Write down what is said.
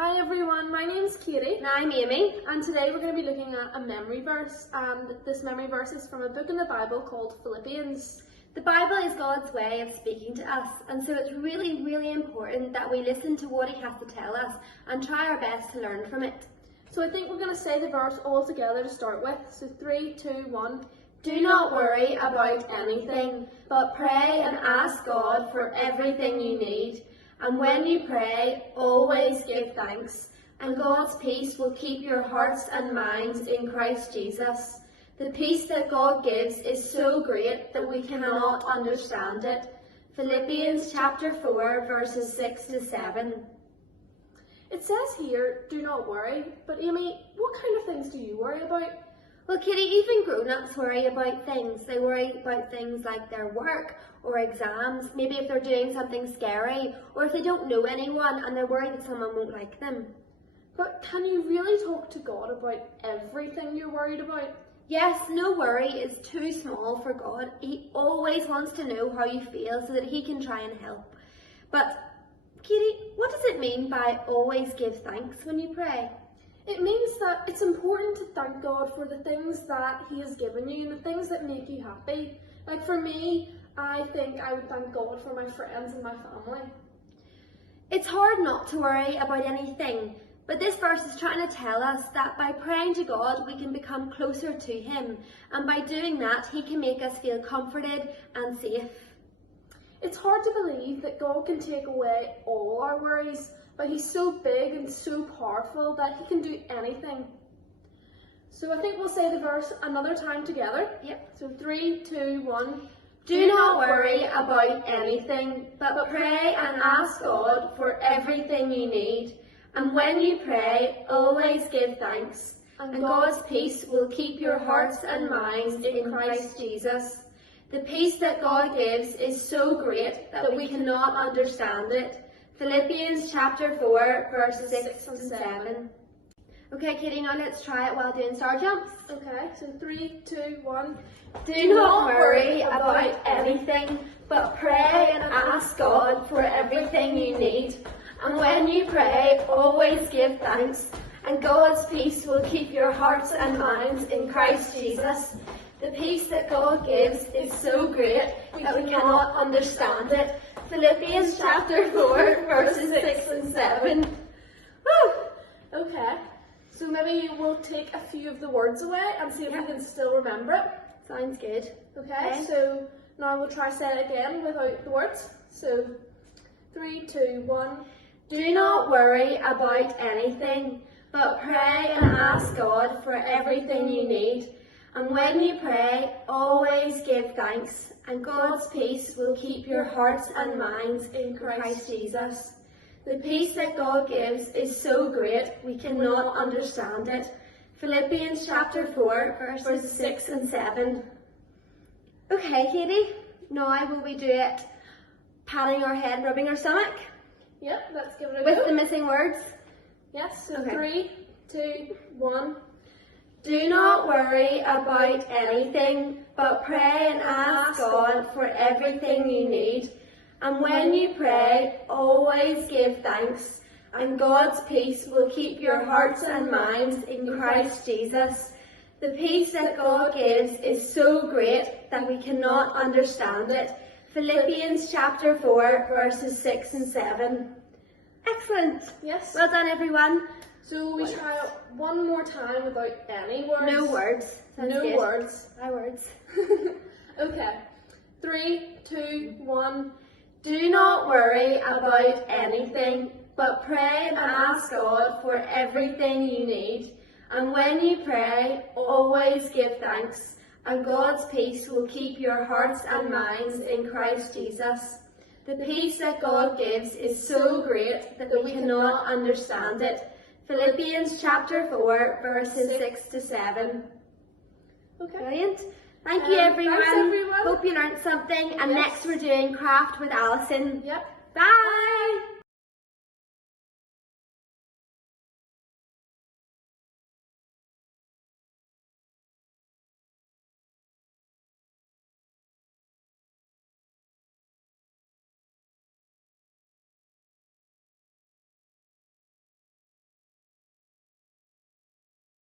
Hi everyone, my name's Katie. And I'm Amy. And today we're going to be looking at a memory verse, and this memory verse is from a book in the Bible called Philippians. The Bible is God's way of speaking to us, and so it's really important that we listen to what He has to tell us and try our best to learn from it. So I think we're going to say the verse all together to start with. So 3, 2, 1. Do not worry about anything, but pray and ask God for everything you need. And when you pray, always give thanks, and God's peace will keep your hearts and minds in Christ Jesus. The peace that God gives is so great that we cannot understand it. Philippians chapter 4, verses 6 to 7. It says here, do not worry, but Amy, what kind of things do you worry about? Well, Kitty, even grown-ups worry about things. They worry about things like their work or exams, maybe if they're doing something scary, or if they don't know anyone and they're worried that someone won't like them. But can you really talk to God about everything you're worried about? Yes, no worry is too small for God. He always wants to know how you feel so that He can try and help. But, Kitty, what does it mean by always give thanks when you pray? It means that it's important to thank God for the things that He has given you and the things that make you happy. Like for me, I think I would thank God for my friends and my family. It's hard not to worry about anything, but this verse is trying to tell us that by praying to God, we can become closer to Him, and by doing that, He can make us feel comforted and safe. It's hard to believe that God can take away all our worries, but He's so big and so powerful that He can do anything. So I think we'll say the verse another time together. Yep. So 3, 2, 1. Do not worry about anything, but pray and ask God for everything you need. And when you pray, always give thanks. And God's peace will keep your hearts and minds in Christ Jesus. The peace that God gives is so great that we cannot understand it. Philippians chapter 4, verses 6 and 7. Okay, Kitty, now let's try it while doing star jumps. Okay, so 3, 2, 1. Do not worry about anything, but pray and ask God for everything you need. And when you pray, always give thanks. And God's peace will keep your hearts and minds in Christ Jesus. The peace that God gives is so great that we cannot understand it. Philippians chapter 4, verses 6 and 7. Woo! Okay, so maybe we'll take a few of the words away and see if we can still remember it. Sounds good. Okay, so now we'll try saying it again without the words. So 3, 2, 1. Do not worry about anything, but pray and ask God for everything you need. And when you pray, always give thanks, and God's peace will keep your hearts and minds in Christ Jesus. The peace that God gives is so great we cannot understand it. Philippians chapter 4, verses 6 and 7. Okay, Katie, now will we do it patting our head, rubbing our stomach? Yep, let's give it a With go. the missing words? Yes, so Okay. 3, 2, 1. Do not worry about anything, but pray and ask God for everything you need. And when you pray, always give thanks, and God's peace will keep your hearts and minds in Christ Jesus. The peace that God gives is so great that we cannot understand it. Philippians chapter 4, verses 6 and 7. Excellent. Yes. Well done, everyone. So we try it one more time without any words. No words. Sounds No good. words. No words. Okay. 3, 2, 1. Do not worry about anything, but pray and ask God for everything you need. And when you pray, always give thanks, and God's peace will keep your hearts and minds in Christ Jesus. The peace that God gives is so great that we cannot understand it. Philippians chapter 4, verses 6 to 7. Okay. Brilliant. Thank you, everyone. Thanks, everyone. Hope you learned something. And Yes. next we're doing craft with Alison. Yep. Bye.